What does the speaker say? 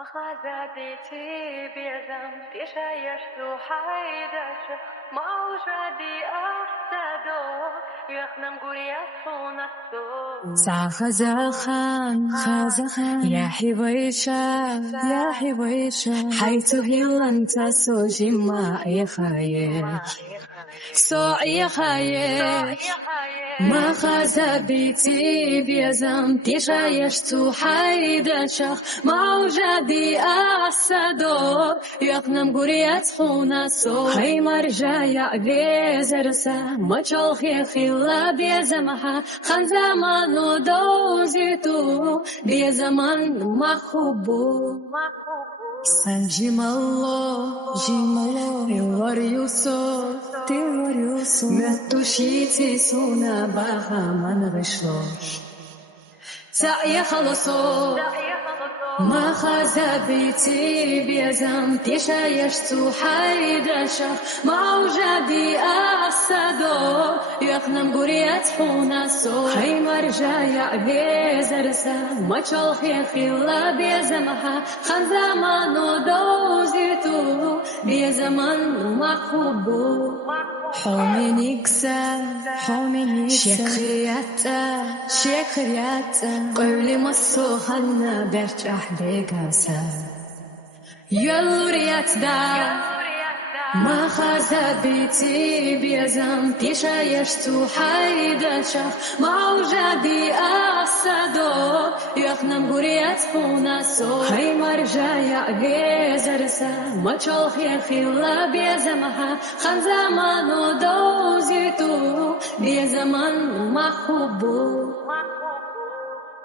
مخازاتي بيزم تشايشتو حيدش موجودي أفسدو يخنم قرية صونتو خزخان يا حبيشة حيث هلنت سوجي ما يخايه سوعي خايه ما خازا بيتي بيزم تشايشتو حيدشخ موجودي أفسدو يخنم قرية صونتو هاي مرجايا بيزرسا ما تشلخي خلا بيزمها خان زمان دوزيتو بيزمان مخبو سنجم الله يوريوسو متوشيتي سونا باها من غشلو سعي خلصو ما خازا بيتي بيزم تشايشتو حيدشخ موجودي أفسدو يخنم قرية حونسو هاي مرجايا بيزرسا ما تشلخي خلا بيزمها خان زمانو دوزيتو بيزمان مخبو حومي نكسا شكرياتا قولي مصو خلنا برجح بيقاسا يلوريات دا ما خازا بيتي بيزم تشايشتو حيدشخ موجودي أفسدو يخنم قرية حونسو هاي مرجايا بيزرسا ما تشلخي خلا بيزمها خان زمانو دوزيتو بيزمان مخبو